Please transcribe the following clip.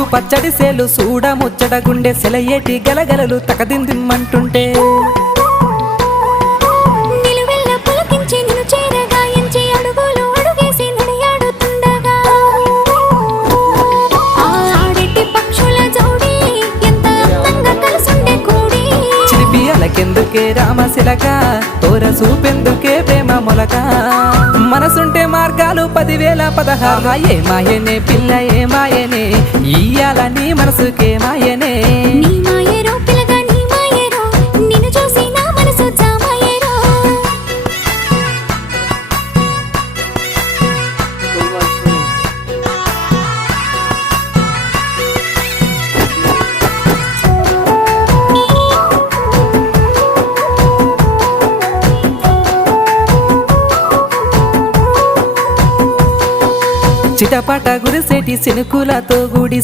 ముద్దు పచ్చడి సేలు సూడ ముచ్చట గుండె సెలయేటి గలగలలు తకదిందిమ్మంటుంటే నిలువెల్ల పులకించి నిన్ను చేరగాయించి అడుగులు అడుగేసి నడియాడుతుండగా ఆడెట్టి పక్షుల జోడి ఎంత అందంగా కలుసుండే కూడి చిలిపి అలకెందుకే రామశిలక తోర సూపెందుకే ప్రేమ మొలక మనసుంటే మార్గాలు 10,016 ఏ మాయనే పిల్ల ఏ మాయనే ఇయ్యాల నీ మనసుకే మాయనే నీ మాయేరో పిల్లగా నీ మాయేరో నిన్ను చూసి నా మనసు జామాయేరో చిటపట గురిసేటి సినుకులతో గుడి